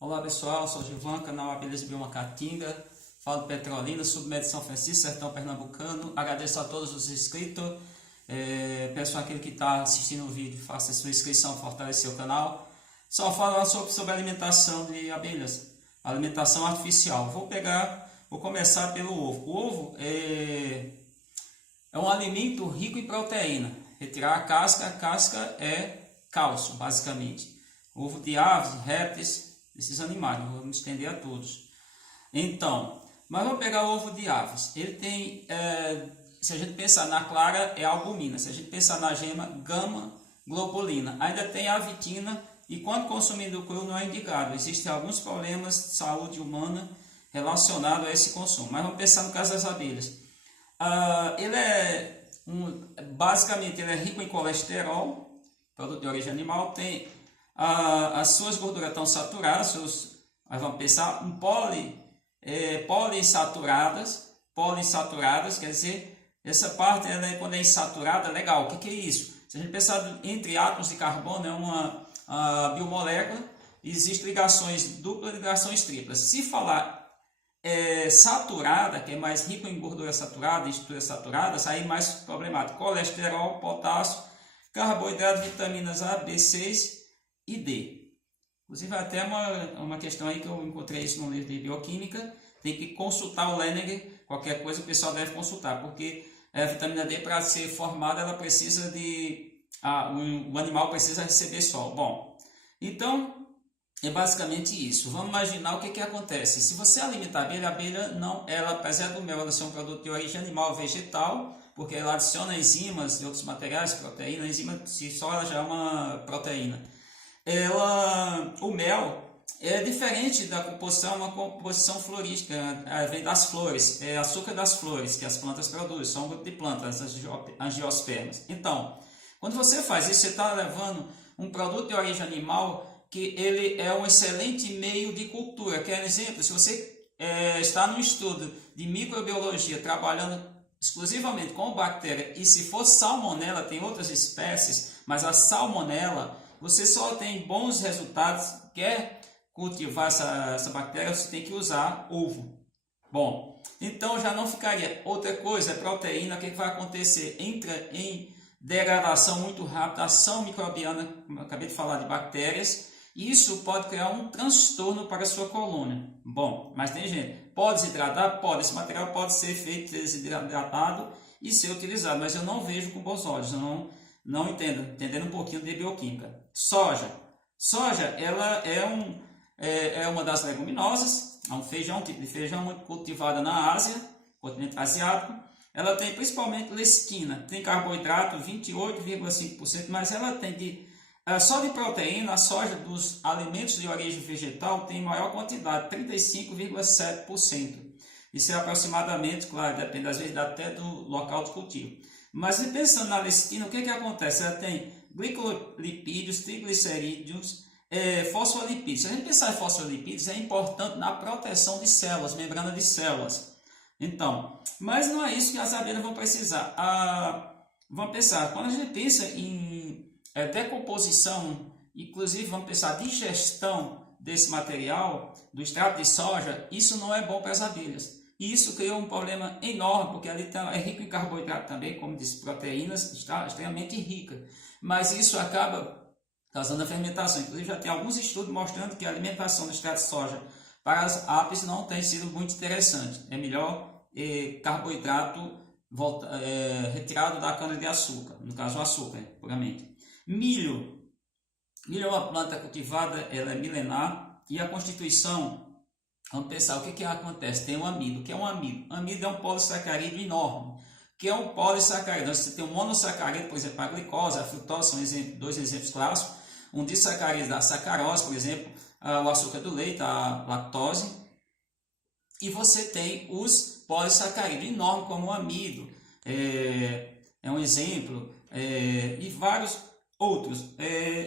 Olá pessoal, sou o Gilvan, canal Abelhas Bioma Caatinga, falo de Petrolina, submédio São Francisco, sertão pernambucano. Agradeço a todos os inscritos, peço àquele que está assistindo o vídeo, faça a sua inscrição, fortalecer o canal. Só falando sobre alimentação de abelhas, alimentação artificial. Vou começar pelo ovo. O ovo é um alimento rico em proteína. Retirar a casca é cálcio, basicamente. Ovo de aves, répteis, desses animais, não vou me estender a todos. Então, mas vamos pegar o ovo de aves. Ele tem, se a gente pensar na clara, é albumina. Se a gente pensar na gema, gama globulina. Ainda tem a vitina e quando consumido cru não é indicado. Existem alguns problemas de saúde humana relacionados a esse consumo. Mas vamos pensar no caso das abelhas. Basicamente, ele é rico em colesterol, produto de origem animal, tem as suas gorduras estão saturadas, aí vamos pensar em poliinsaturadas, quer dizer, essa parte quando é insaturada, legal. O que é isso? Se a gente pensar entre átomos de carbono, é uma biomolécula, existem ligações duplas e ligações triplas. Se falar saturada, que é mais rico em gordura saturada, em estruturas saturadas, aí mais problemático: colesterol, potássio, carboidrato, vitaminas A, B6 e D. Inclusive até uma questão aí que eu encontrei isso no livro de bioquímica, tem que consultar o Lenneger, qualquer coisa o pessoal deve consultar, porque a vitamina D, para ser formada, ela precisa o animal precisa receber sol. Bom, então é basicamente isso. Vamos imaginar o que acontece. Se você alimentar a abelha não, ela, apesar do mel, ela ser um produto de origem animal vegetal, porque ela adiciona enzimas e outros materiais, proteína, enzima se só ela já é uma proteína. O mel é diferente da composição, uma composição florística, vem das flores, é açúcar das flores que as plantas produzem, são um grupo de plantas, as angiospermas. Então, quando você faz isso, você está levando um produto de origem animal que ele é um excelente meio de cultura. Quer exemplo, se você está no estudo de microbiologia, trabalhando exclusivamente com bactéria, e se for salmonela, tem outras espécies, mas a salmonela, você só tem bons resultados. Quer cultivar essa bactéria, você tem que usar ovo. Bom, então já não ficaria. Outra coisa, proteína, o que vai acontecer? Entra em degradação muito rápida, ação microbiana, como eu acabei de falar, de bactérias. Isso pode criar um transtorno para a sua colônia. Bom, mas tem gente, pode desidratar? Pode. Esse material pode ser feito desidratado e ser utilizado, mas eu não vejo com bons olhos, eu não entendendo um pouquinho de bioquímica. Soja, ela é uma das leguminosas, é um tipo de feijão muito cultivado na Ásia, continente asiático. Ela tem principalmente lecitina, tem carboidrato 28,5%, mas ela tem só de proteína. A soja dos alimentos de origem vegetal tem maior quantidade, 35,7%. Isso é aproximadamente, claro, depende às vezes até do local de cultivo. Mas pensando na lecitina, o que acontece? Ela tem glicolipídios, triglicerídeos, fosfolipídios. Se a gente pensar em fosfolipídios, é importante na proteção de células, membrana de células. Então, mas não é isso que as abelhas vão precisar. Vamos pensar, quando a gente pensa em decomposição, inclusive vamos pensar digestão desse material, do extrato de soja, isso não é bom para as abelhas. E isso criou um problema enorme, porque ali é rico em carboidrato também, como disse, proteínas, está extremamente rica. Mas isso acaba causando a fermentação. Inclusive já tem alguns estudos mostrando que a alimentação do extrato de soja para as aves não tem sido muito interessante. É melhor carboidrato retirado da cana-de-açúcar, no caso o açúcar, puramente. Milho é uma planta cultivada, ela é milenar, e a constituição, vamos pensar, o que acontece? Tem o amido. O que é um amido? Amido é um polissacarídeo enorme. O que é um polissacarídeo? Você tem um monossacarídeo, por exemplo, a glicose, a frutose, são dois exemplos clássicos. Um disacarídeo da sacarose, por exemplo, o açúcar do leite, a lactose. E você tem os polissacarídeos enormes, como o amido, é um exemplo, e vários outros.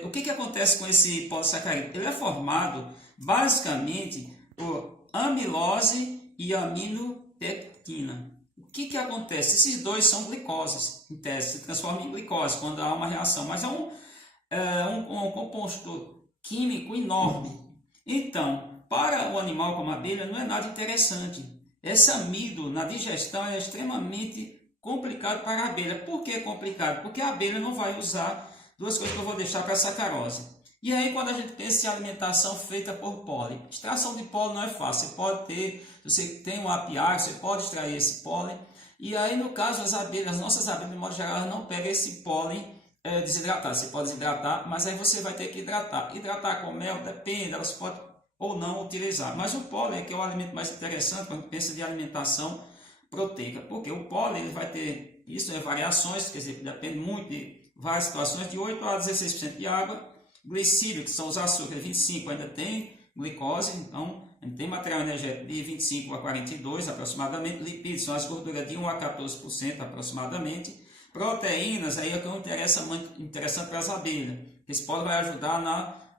O que acontece com esse polissacarídeo? Ele é formado basicamente por amilose e aminopectina. O que acontece? Esses dois são glicoses, em tese, se transformam em glicose quando há uma reação, mas é um composto químico enorme. Então, para o animal como a abelha, não é nada interessante. Esse amido na digestão é extremamente complicado para a abelha. Por que é complicado? Porque a abelha não vai usar duas coisas que eu vou deixar para a sacarose. E aí, quando a gente pensa em alimentação feita por pólen, extração de pólen não é fácil. Você pode ter, você tem um apiário, você pode extrair esse pólen. E aí, no caso, as abelhas, as nossas abelhas, de modo geral, elas não pegam esse pólen desidratado. Você pode desidratar, mas aí você vai ter que hidratar. Hidratar com mel, depende, elas podem ou não utilizar. Mas o pólen é que é o alimento mais interessante quando pensa de alimentação proteica. Porque o pólen ele vai ter, isso é variações, quer dizer, depende muito de várias situações, de 8 a 16% de água. Glicídio, que são os açúcares, 25 ainda tem glicose, então tem material energético de 25 a 42 aproximadamente. Lipídios são as gorduras de 1 a 14% aproximadamente. Proteínas, aí é o que é muito interessante para as abelhas. Esse pólen vai ajudar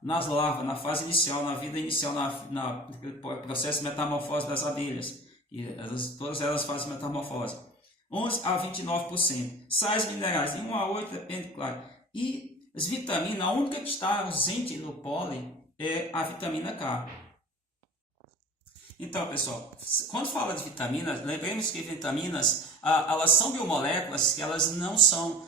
nas larvas, na fase inicial, na vida inicial, no processo de metamorfose das abelhas. Todas elas fazem metamorfose. 11 a 29%. Sais minerais de 1 a 8, depende, claro. E as vitaminas, a única que está ausente no pólen é a vitamina K. Então, pessoal, quando fala de vitaminas, lembremos que vitaminas, elas são biomoléculas, que elas não são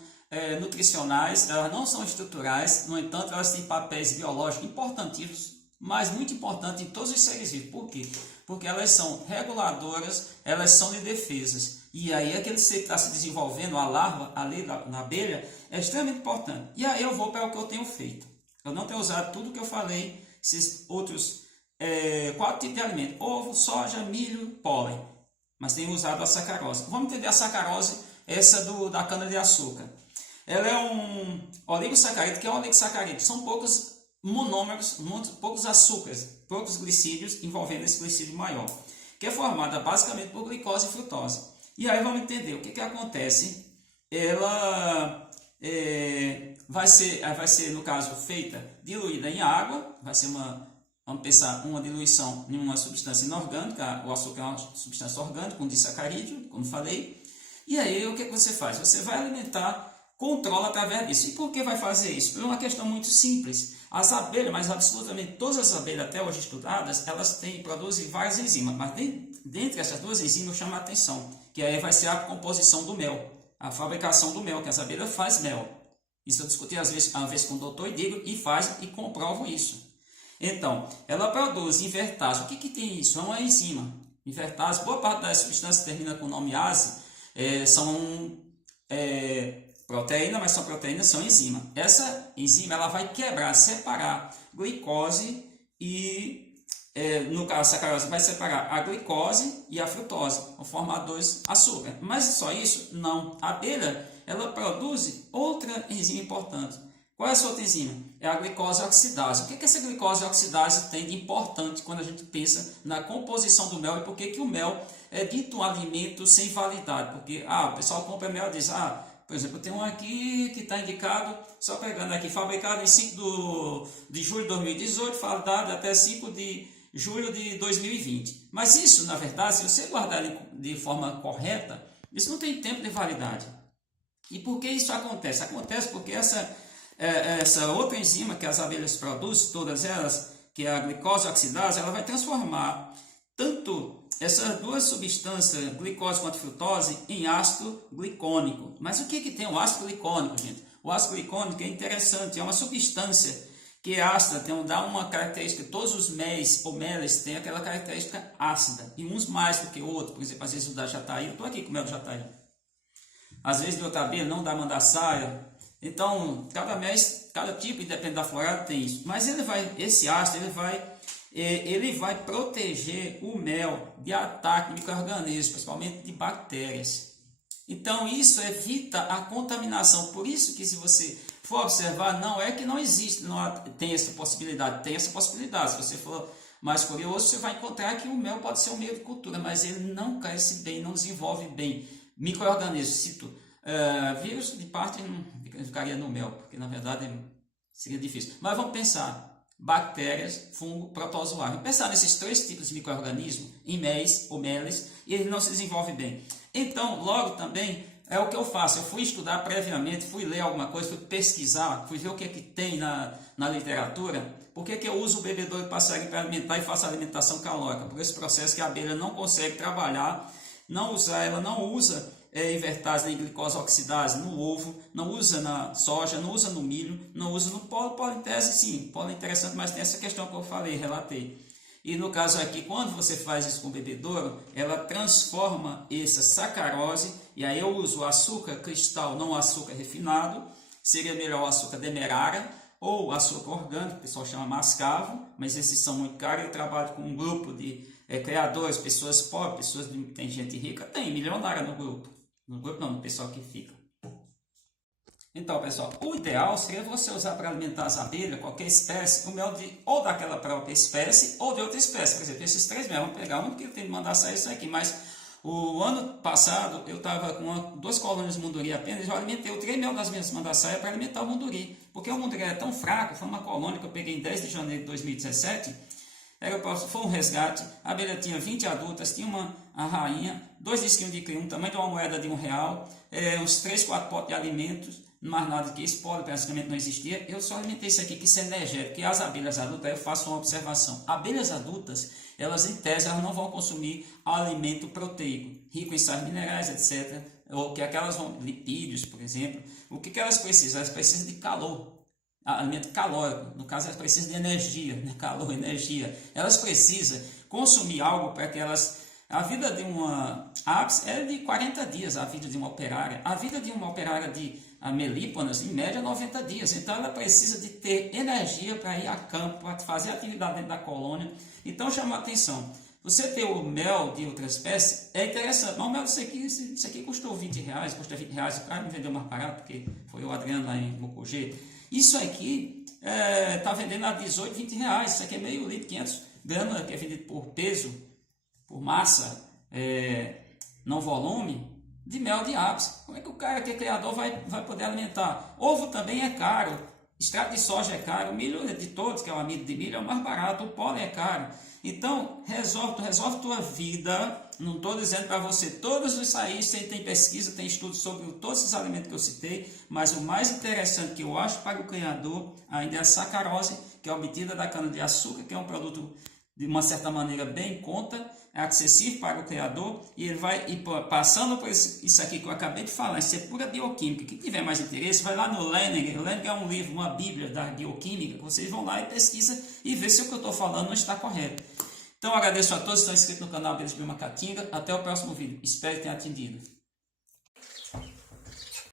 nutricionais, elas não são estruturais, no entanto, elas têm papéis biológicos importantíssimos, mas muito importantes em todos os seres vivos. Por quê? Porque elas são reguladoras, elas são de defesas. E aí aquele ser que está se desenvolvendo, a larva ali na abelha, é extremamente importante. E aí eu vou para o que eu tenho feito. Eu não tenho usado tudo que eu falei, esses outros 4 tipos de alimento: ovo, soja, milho, pólen. Mas tenho usado a sacarose. Vamos entender a sacarose, essa da cana-de-açúcar. Ela é um oligosacarídeo. Que é um oligosacarídeo? São poucos monômeros, poucos açúcares, poucos glicídios envolvendo esse glicídio maior, que é formada basicamente por glicose e frutose. E aí vamos entender o que acontece. Ela vai ser, no caso, feita, diluída em água, vai ser vamos pensar, uma diluição em uma substância inorgânica. O açúcar é uma substância orgânica, um disacarídeo, como falei. E aí o que você faz? Você vai alimentar, controla através disso. E por que vai fazer isso? Por uma questão muito simples. As abelhas, mas absolutamente todas as abelhas até hoje estudadas, elas produzem várias enzimas, mas dentre essas duas enzimas chama a atenção, que aí vai ser a composição do mel, a fabricação do mel, que as abelhas fazem mel. Isso eu discuti às vezes com o doutor Idílio e comprovo isso. Então, ela produz invertase. O que tem isso? É uma enzima. Invertase, boa parte das substâncias que termina com o nome ase, são proteína, mas são proteínas, são enzima. Essa enzima ela vai quebrar, separar glicose e, no caso, a sacarose vai separar a glicose e a frutose, vão formar 2 açúcares. Mas só isso? Não. A abelha ela produz outra enzima importante. Qual é essa outra enzima? É a glicose oxidase. O que essa glicose oxidase tem de importante quando a gente pensa na composição do mel e por que o mel é dito um alimento sem validade? Porque o pessoal compra mel e diz, por exemplo, tem um aqui que está indicado, só pegando aqui, fabricado em 5 de julho de 2018, validado até 5 de julho de 2020. Mas isso, na verdade, se você guardar ele de forma correta, isso não tem tempo de validade. E por que isso acontece? Acontece porque essa outra enzima que as abelhas produzem, todas elas, que é a glicose oxidase, ela vai transformar tanto essas duas substâncias, glicose quanto frutose, em ácido glicônico. Mas o que tem o ácido glicônico, gente? O ácido glicônico é interessante, é uma substância que é ácida, dá uma característica, todos os méis ou meles têm aquela característica ácida, e uns mais do que o outro. Por exemplo, às vezes o da jataína, eu estou aqui com o mel de jataína. Às vezes de outra abelha, não da mandaçaia. Então, cada tipo, independente da florada, tem isso. Mas esse ácido ele vai proteger o mel de ataque de micro-organismos, principalmente de bactérias. Então, isso evita a contaminação. Por isso que, se você for observar, não é que não existe, tem essa possibilidade. Tem essa possibilidade. Se você for mais curioso, você vai encontrar que o mel pode ser um meio de cultura, mas ele não cresce bem, não desenvolve bem micro-organismos. Cito, vírus de parte não ficaria no mel, porque na verdade seria difícil. Mas vamos pensar: bactérias, fungo, protozoário. Vamos pensar nesses 3 tipos de micro-organismos, em méis ou meles, e ele não se desenvolve bem. Então, logo também, é o que eu faço. Eu fui estudar previamente, fui ler alguma coisa, fui pesquisar, fui ver o que é que tem na literatura. Por que eu uso o bebedouro de passarinho para alimentar e faço alimentação calórica? Por esse processo que a abelha não consegue trabalhar, ela não usa invertase nem glicose oxidase no ovo, não usa na soja, não usa no milho, não usa no pólen. Pólen, em tese, sim, pólen é interessante, mas tem essa questão que eu falei, relatei. E no caso aqui, quando você faz isso com o bebedouro, ela transforma essa sacarose, e aí eu uso o açúcar cristal, não o açúcar refinado, seria melhor o açúcar demerara, ou açúcar orgânico, o pessoal chama mascavo, mas esses são muito caros. Eu trabalho com um grupo de criadores, pessoas pobres, tem gente rica, tem milionária no grupo não, no pessoal que fica. Então, pessoal, o ideal seria você usar para alimentar as abelhas, qualquer espécie, o mel ou daquela própria espécie ou de outra espécie. Por exemplo, esses 3 mel, vamos pegar um porque eu tenho que mandar sair isso aqui, mas o ano passado eu estava com 2 colônias de munduri apenas, eu alimentei o 3 mel das minhas mandaçaia para alimentar o munduri, porque o munduri é tão fraco. Foi uma colônia que eu peguei em 10 de janeiro de 2017, foi um resgate, a abelha tinha 20 adultas, tinha a rainha, 2 disquinhos de cria, tamanho de uma moeda de R$1, uns 3, 4 potes de alimentos, mais nada que isso, pólen praticamente não existia. Eu só alimentei isso aqui, que isso é energético. E as abelhas adultas, eu faço uma observação. Abelhas adultas, elas em tese, elas não vão consumir alimento proteico, rico em sais minerais, etc. Ou que aquelas vão, lipídios, por exemplo. O que elas precisam? Elas precisam de calor. Alimento calórico, no caso elas precisam de energia, né? Calor, energia. Elas precisam consumir algo para que elas... A vida de uma apis é de 40 dias, a vida de uma operária. A vida de uma operária de melíponas, em média, 90 dias. Então ela precisa de ter energia para ir a campo, para fazer atividade dentro da colônia. Então chama a atenção. Você ter o mel de outra espécie é interessante, mas o mel isso aqui custou R$20, custa R$20, o cara me vendeu mais barato, porque foi o Adriano lá em Mucugê. Isso aqui está vendendo a R$18, R$20, isso aqui é meio litro, 500 gramas, que é vendido por peso, por massa, não volume, de mel de apis. Como é que o cara que é criador vai poder alimentar? Ovo também é caro, extrato de soja é caro, o milho de todos, que é o amido de milho, é o mais barato, o pólen é caro. Então, resolve tua vida. Não estou dizendo para você todos os saídos, tem pesquisa, tem estudos sobre todos esses alimentos que eu citei, mas o mais interessante que eu acho para o criador ainda é a sacarose, que é obtida da cana-de-açúcar, que é um produto de uma certa maneira bem em conta, é acessível para o criador, e ele vai passando por isso aqui que eu acabei de falar, isso é pura bioquímica. Quem tiver mais interesse, vai lá no Leninger. O Leninger é um livro, uma bíblia da bioquímica, que vocês vão lá e pesquisa e vê se o que eu estou falando não está correto. Então, eu agradeço a todos que estão inscritos no canal Abelhas de Biomacatinga. Até o próximo vídeo. Espero que tenha atendido.